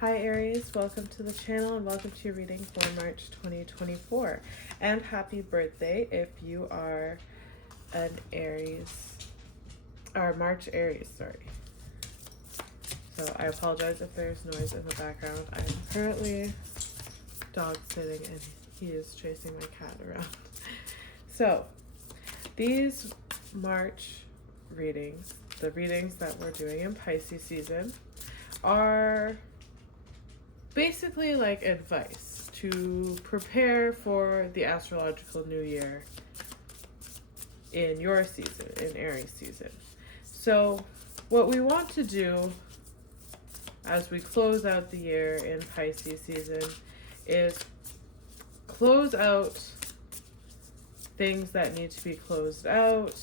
Hi Aries, welcome to the channel and welcome to your reading for March 2024. And happy birthday if you are an Aries, or March Aries, sorry. So I apologize if there's noise in the background. I'm currently dog sitting and he is chasing my cat around. So these March readings, the readings that we're doing in Pisces season, are basically like advice to prepare for the astrological new year in your season, in Aries season. So what we want to do as we close out the year in Pisces season is close out things that need to be closed out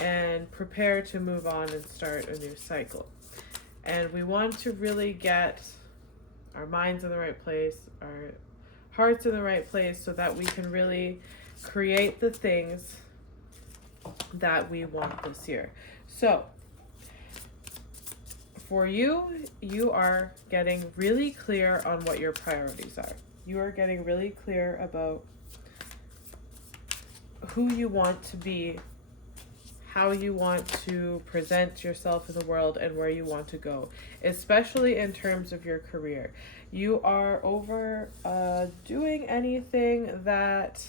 and prepare to move on and start a new cycle. And we want to really get our minds in the right place, our hearts in the right place, so that we can really create the things that we want this year. So for you, you are getting really clear on what your priorities are. You are getting really clear about who you want to be, how you want to present yourself in the world, and where you want to go, especially in terms of your career. You are over doing anything that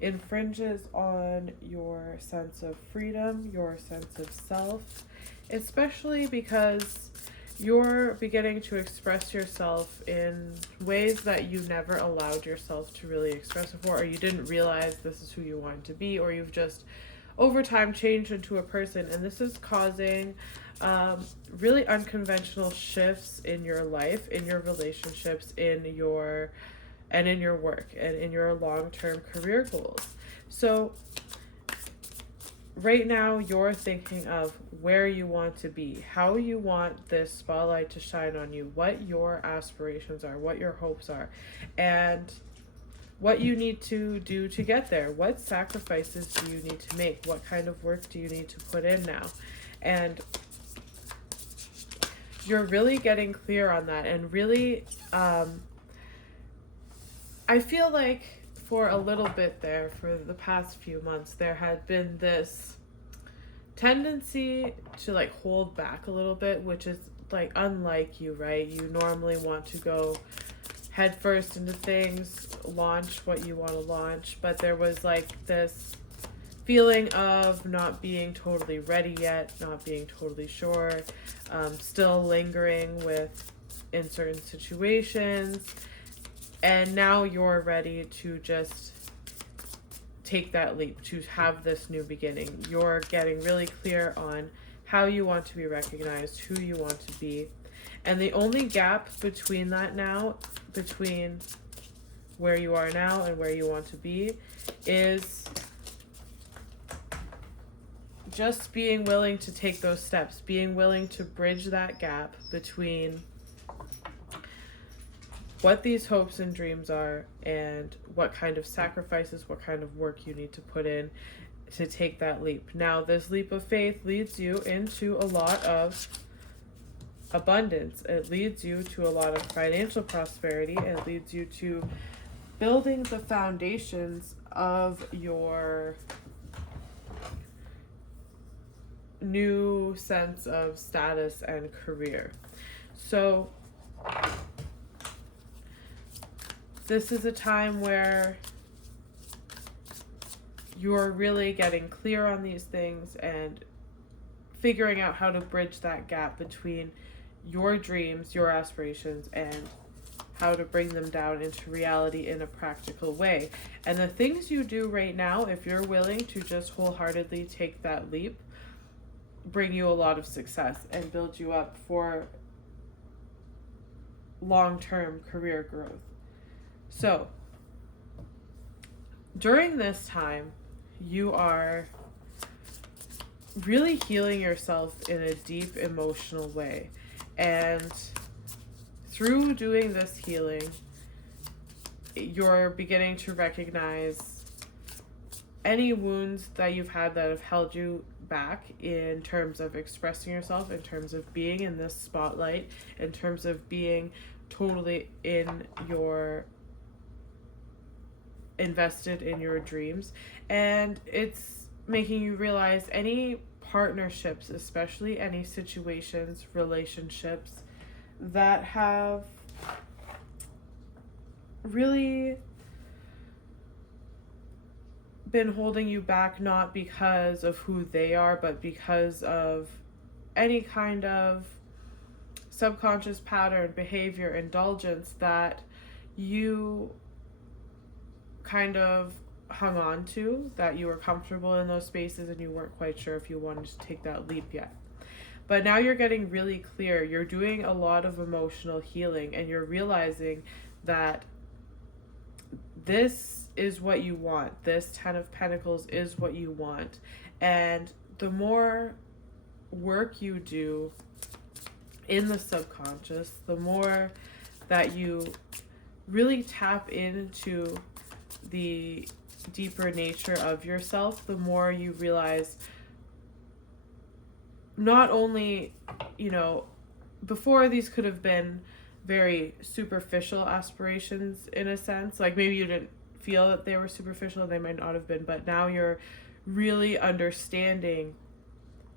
infringes on your sense of freedom, your sense of self, especially because you're beginning to express yourself in ways that you never allowed yourself to really express before, or you didn't realize this is who you wanted to be, or you've just over time changed into a person, and this is causing really unconventional shifts in your life, in your relationships, in your work, and in your long-term career goals. So right now you're thinking of where you want to be, how you want this spotlight to shine on you, what your aspirations are, what your hopes are, and what you need to do to get there. What sacrifices do you need to make? What kind of work do you need to put in now? And you're really getting clear on that. And really, I feel like for a little bit there, for the past few months, there had been this tendency to like hold back a little bit, which is like unlike you, right? You normally want to go head first into things, launch what you want to launch, but there was like this feeling of not being totally ready yet, not being totally sure, still lingering with in certain situations, and now you're ready to just take that leap, to have this new beginning. You're getting really clear on how you want to be recognized, who you want to be, and the only gap between that now, between where you are now and where you want to be, is just being willing to take those steps, being willing to bridge that gap between what these hopes and dreams are and what kind of sacrifices, what kind of work you need to put in to take that leap. Now, this leap of faith leads you into a lot of abundance. It leads you to a lot of financial prosperity. It leads you to building the foundations of your new sense of status and career. So this is a time where you're really getting clear on these things and figuring out how to bridge that gap between your dreams, your aspirations, and how to bring them down into reality in a practical way. And the things you do right now, if you're willing to just wholeheartedly take that leap, bring you a lot of success and build you up for long-term career growth. So during this time, you are really healing yourself in a deep emotional way. And through doing this healing, you're beginning to recognize any wounds that you've had that have held you back in terms of expressing yourself, in terms of being in this spotlight, in terms of being totally invested in your dreams. And it's making you realize any partnerships, especially any situations, relationships that have really been holding you back, not because of who they are, but because of any kind of subconscious pattern, behavior, indulgence that you kind of hung on to, that you were comfortable in those spaces and you weren't quite sure if you wanted to take that leap yet. But now you're getting really clear. You're doing a lot of emotional healing and you're realizing that this is what you want. This 10 of Pentacles is what you want. And the more work you do in the subconscious, the more that you really tap into the deeper nature of yourself, the more you realize not only, before these could have been very superficial aspirations in a sense, like maybe you didn't feel that they were superficial and they might not have been, but now you're really understanding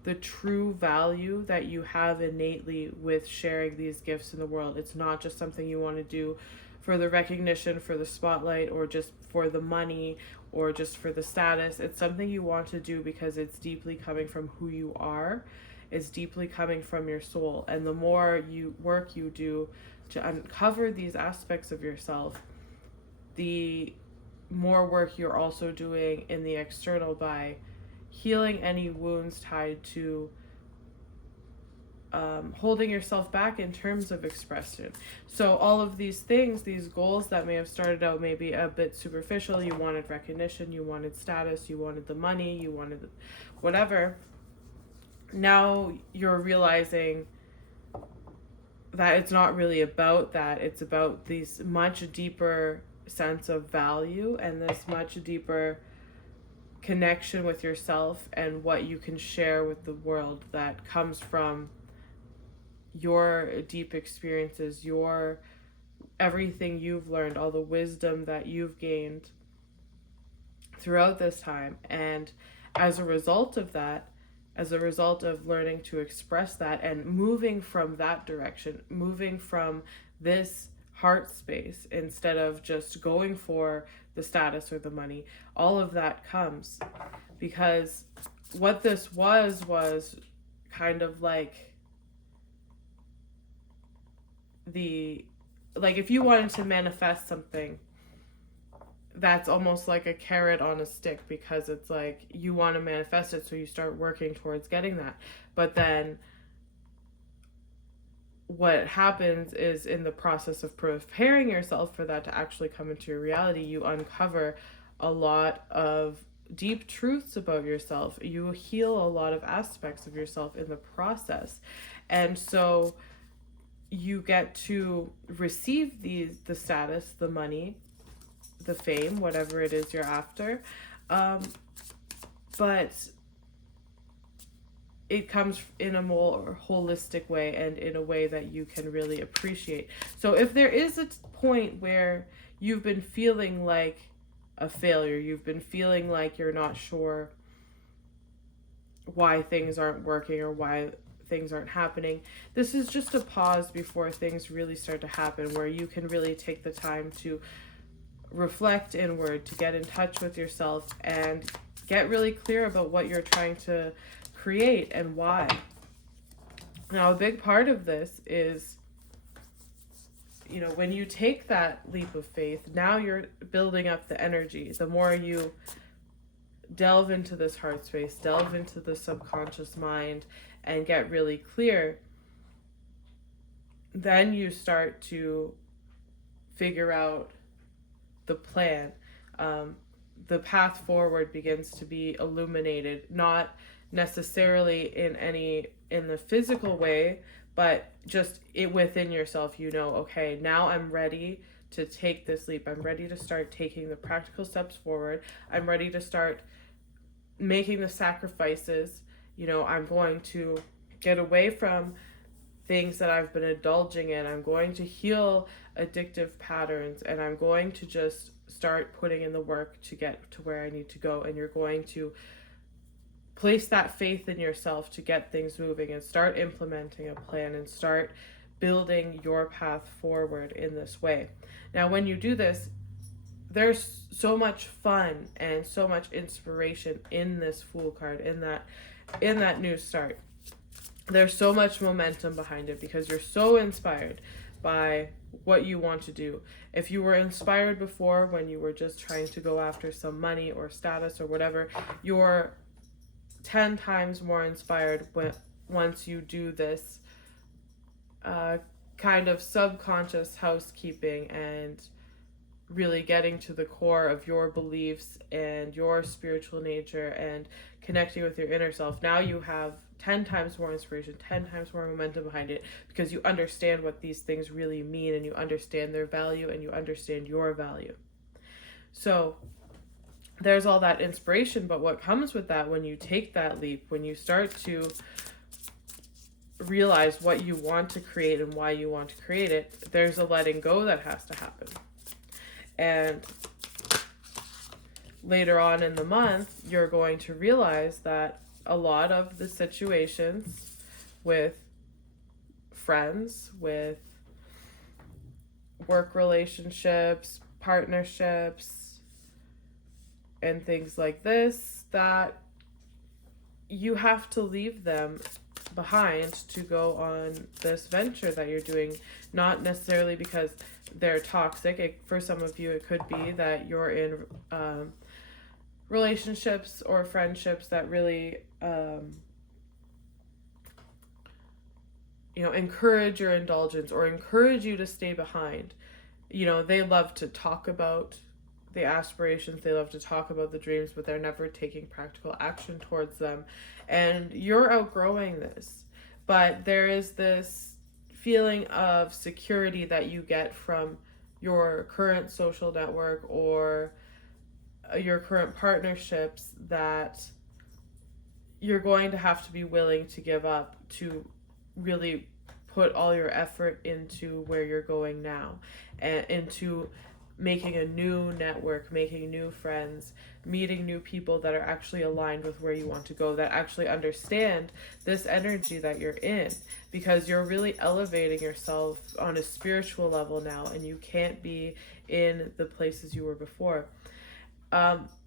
the true value that you have innately with sharing these gifts in the world. It's not just something you want to do for the recognition, for the spotlight, or just for the money, or just for the status. It's something you want to do because it's deeply coming from who you are. It's deeply coming from your soul. And the more work you do to uncover these aspects of yourself, the more work you're also doing in the external by healing any wounds tied to holding yourself back in terms of expression. So all of these things, these goals that may have started out maybe a bit superficial, you wanted recognition, you wanted status, you wanted the money, you wanted whatever, now you're realizing that it's not really about that. It's about this much deeper sense of value and this much deeper connection with yourself and what you can share with the world that comes from your deep experiences, your everything you've learned, all the wisdom that you've gained throughout this time. And as a result of that, as a result of learning to express that and moving from that direction, moving from this heart space instead of just going for the status or the money, all of that comes because what this was kind of like if you wanted to manifest something, that's almost like a carrot on a stick, because it's like you want to manifest it, so you start working towards getting that. But then what happens is, in the process of preparing yourself for that to actually come into your reality, you uncover a lot of deep truths about yourself. You heal a lot of aspects of yourself in the process. And so you get to receive the status, the money, the fame, whatever it is you're after. But it comes in a more holistic way and in a way that you can really appreciate. So if there is a point where you've been feeling like a failure, you've been feeling like you're not sure why things aren't working or why things aren't happening, this is just a pause before things really start to happen, where you can really take the time to reflect inward, to get in touch with yourself and get really clear about what you're trying to create and why. Now, a big part of this is, when you take that leap of faith, now you're building up the energy. The more you delve into this heart space, delve into the subconscious mind, and get really clear, then you start to figure out the plan. The path forward begins to be illuminated, not necessarily in the physical way, but just within yourself. Okay, now I'm ready to take this leap. I'm ready to start taking the practical steps forward. I'm ready to start making the sacrifices I'm going to get away from things that I've been indulging in. I'm going to heal addictive patterns, and I'm going to just start putting in the work to get to where I need to go. And you're going to place that faith in yourself to get things moving and start implementing a plan and start building your path forward in this way. Now, when you do this, there's so much fun and so much inspiration in this Fool card, in that new start. There's so much momentum behind it because you're so inspired by what you want to do. If you were inspired before when you were just trying to go after some money or status or whatever, you're 10 times more inspired once you do this kind of subconscious housekeeping and really getting to the core of your beliefs and your spiritual nature and connecting with your inner self. Now you have 10 times more inspiration, 10 times more momentum behind it because you understand what these things really mean and you understand their value and you understand your value. So there's all that inspiration, but what comes with that when you take that leap, when you start to realize what you want to create and why you want to create it, there's a letting go that has to happen. And later on in the month, you're going to realize that a lot of the situations with friends, with work relationships, partnerships, and things like this, that you have to leave them behind to go on this venture that you're doing. Not necessarily because they're toxic. For some of you, it could be that you're in relationships or friendships that really encourage your indulgence or encourage you to stay behind. They love to talk about the aspirations, they love to talk about the dreams, but they're never taking practical action towards them. And you're outgrowing this, but there is this feeling of security that you get from your current social network or your current partnerships that you're going to have to be willing to give up to really put all your effort into where you're going now and into making a new network, making new friends, meeting new people that are actually aligned with where you want to go, that actually understand this energy that you're in, because you're really elevating yourself on a spiritual level now, and you can't be in the places you were before.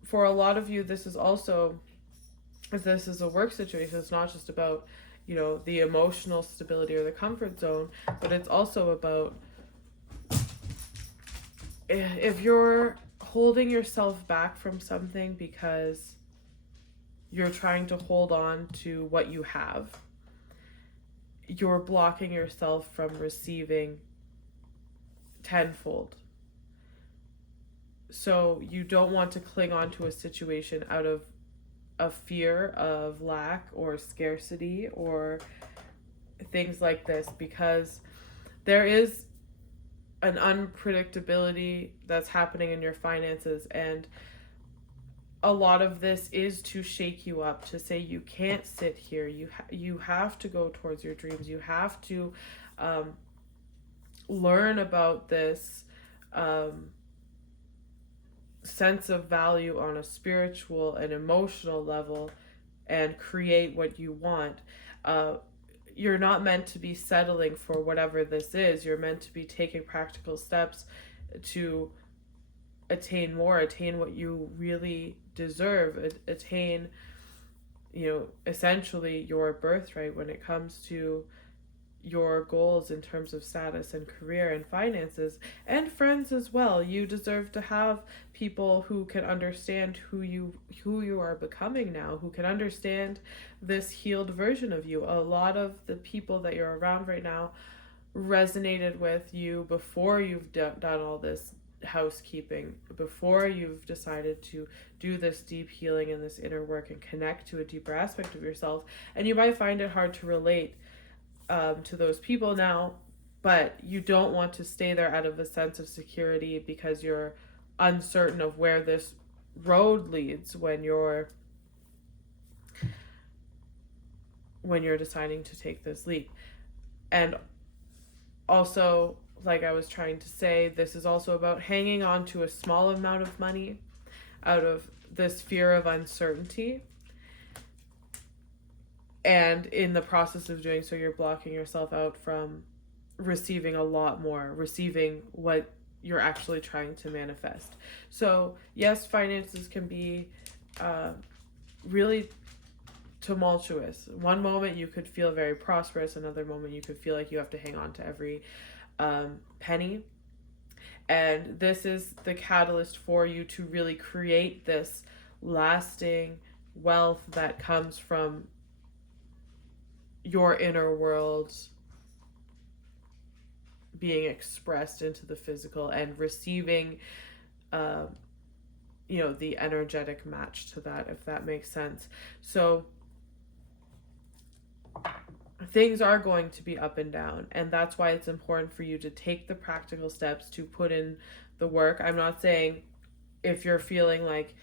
For a lot of you, this is also, if this is a work situation, it's not just about, the emotional stability or the comfort zone, but it's also about if you're holding yourself back from something because you're trying to hold on to what you have, you're blocking yourself from receiving tenfold. So you don't want to cling on to a situation out of a fear of lack or scarcity or things like this, because there is an unpredictability that's happening in your finances, and a lot of this is to shake you up, to say you can't sit here, you have to go towards your dreams, you have to learn about this sense of value on a spiritual and emotional level and create what you want. You're not meant to be settling for whatever this is. You're meant to be taking practical steps to attain more, attain what you really deserve, attain, essentially your birthright when it comes to your goals in terms of status and career and finances and friends as well. You deserve to have people who can understand who you are becoming now, who can understand this healed version of you. A lot of the people that you're around right now resonated with you before you've done all this housekeeping, before you've decided to do this deep healing and this inner work and connect to a deeper aspect of yourself. And you might find it hard to relate to those people now, but you don't want to stay there out of a sense of security because you're uncertain of where this road leads, when you're when you're deciding to take this leap. And also, like I was trying to say, this is also about hanging on to a small amount of money out of this fear of uncertainty. And in the process of doing so, you're blocking yourself out from receiving a lot more, receiving what you're actually trying to manifest. So, yes, finances can be really tumultuous. One moment you could feel very prosperous, another moment you could feel like you have to hang on to every penny. And this is the catalyst for you to really create this lasting wealth that comes from your inner world being expressed into the physical and receiving the energetic match to that, if that makes sense. So things are going to be up and down, and that's why it's important for you to take the practical steps to put in the work. I'm not saying if you're feeling like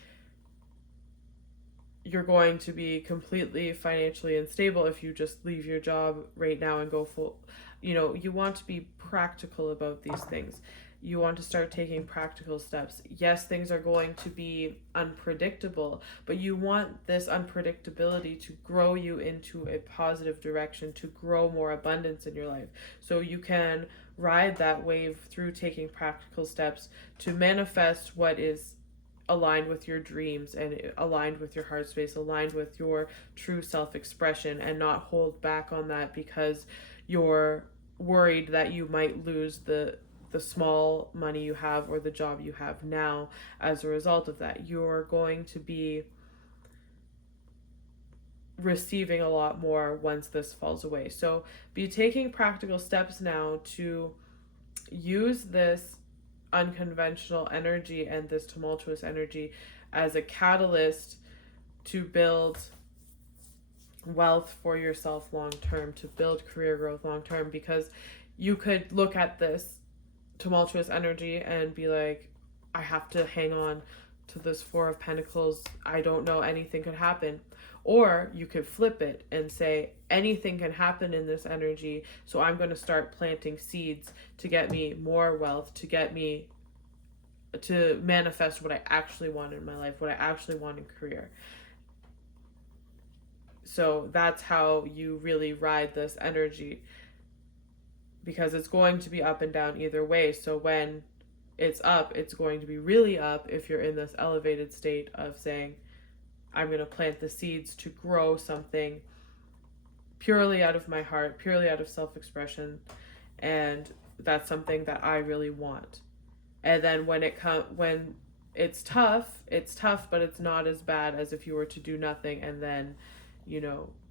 you're going to be completely financially unstable if you just leave your job right now and go full. You want to be practical about these things. You want to start taking practical steps. Yes, things are going to be unpredictable, but you want this unpredictability to grow you into a positive direction, to grow more abundance in your life. So you can ride that wave through taking practical steps to manifest what is aligned with your dreams and aligned with your heart space, aligned with your true self-expression, and not hold back on that because you're worried that you might lose the small money you have or the job you have now as a result of that. You're going to be receiving a lot more once this falls away. So be taking practical steps now to use this unconventional energy and this tumultuous energy as a catalyst to build wealth for yourself long term, to build career growth long term, because you could look at this tumultuous energy and be like, I have to hang on to this Four of Pentacles. I don't know, anything could happen. Or you could flip it and say, anything can happen in this energy, so I'm going to start planting seeds to get me more wealth, to get me to manifest what I actually want in my life, what I actually want in career. So that's how you really ride this energy, because it's going to be up and down either way. So when it's up, it's going to be really up if you're in this elevated state of saying, I'm going to plant the seeds to grow something purely out of my heart, purely out of self-expression, and that's something that I really want. And then when it's tough, but it's not as bad as if you were to do nothing and then,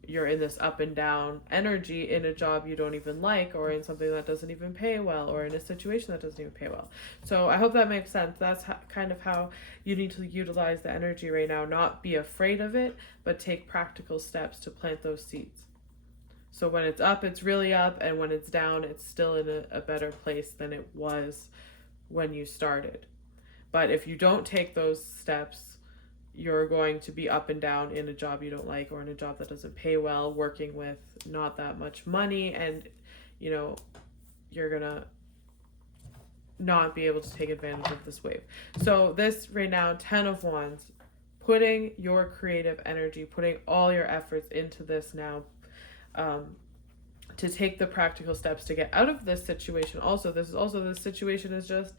you're in this up and down energy in a job you don't even like, or in something that doesn't even pay well, or in a situation that doesn't even pay well. So I hope that makes sense. That's kind of how you need to utilize the energy right now. Not be afraid of it, but take practical steps to plant those seeds. So when it's up, it's really up, and when it's down, it's still in a better place than it was when you started. But if you don't take those steps, you're going to be up and down in a job you don't like, or in a job that doesn't pay well, working with not that much money, and you're gonna not be able to take advantage of this wave. So this right now, 10 of Wands, putting your creative energy, putting all your efforts into this now, to take the practical steps to get out of this situation. Also, this situation is just,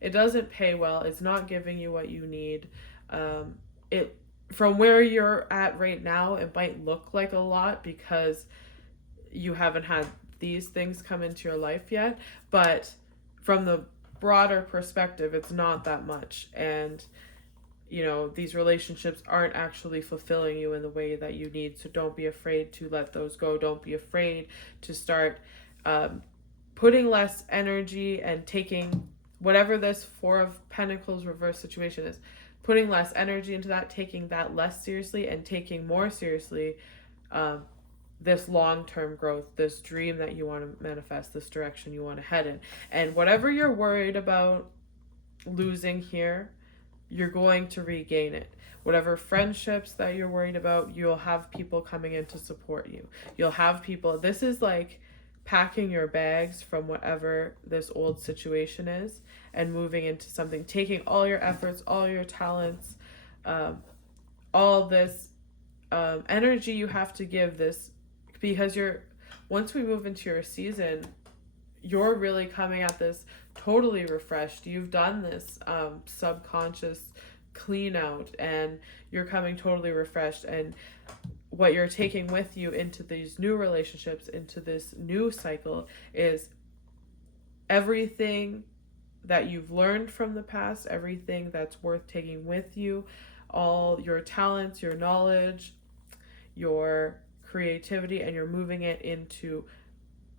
it doesn't pay well. It's not giving you what you need. It, from where you're at right now, it might look like a lot because you haven't had these things come into your life yet, but from the broader perspective, it's not that much. And these relationships aren't actually fulfilling you in the way that you need. So don't be afraid to let those go. Don't be afraid to start putting less energy and taking whatever this Four of Pentacles reverse situation is, putting less energy into that, taking that less seriously, and taking more seriously this long-term growth, this dream that you want to manifest, this direction you want to head in. And whatever you're worried about losing here, you're going to regain it. Whatever friendships that you're worried about, you'll have people coming in to support you. You'll have people, this is like packing your bags from whatever this old situation is and moving into something, taking all your efforts, all your talents, all this energy you have to give this, because once we move into your season, you're really coming at this totally refreshed. You've done this subconscious clean out and you're coming totally refreshed, and what you're taking with you into these new relationships, into this new cycle, is everything that you've learned from the past, everything that's worth taking with you, all your talents, your knowledge, your creativity, and you're moving it into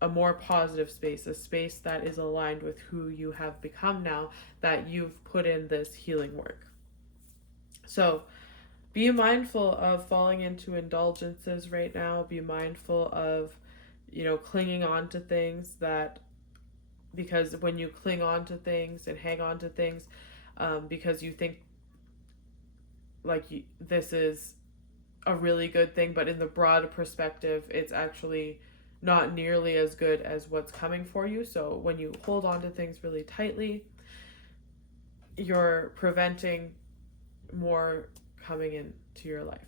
a more positive space, a space that is aligned with who you have become now that you've put in this healing work. So be mindful of falling into indulgences right now. Be mindful of, clinging on to things because when you cling on to things and hang on to things, because you think this is a really good thing, but in the broad perspective, it's actually not nearly as good as what's coming for you. So when you hold on to things really tightly, you're preventing more coming into your life.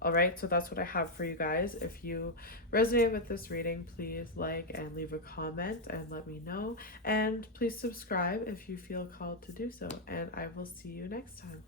All right, so that's what I have for you guys. If you resonate with this reading, please like and leave a comment and let me know. And please subscribe if you feel called to do so. And I will see you next time.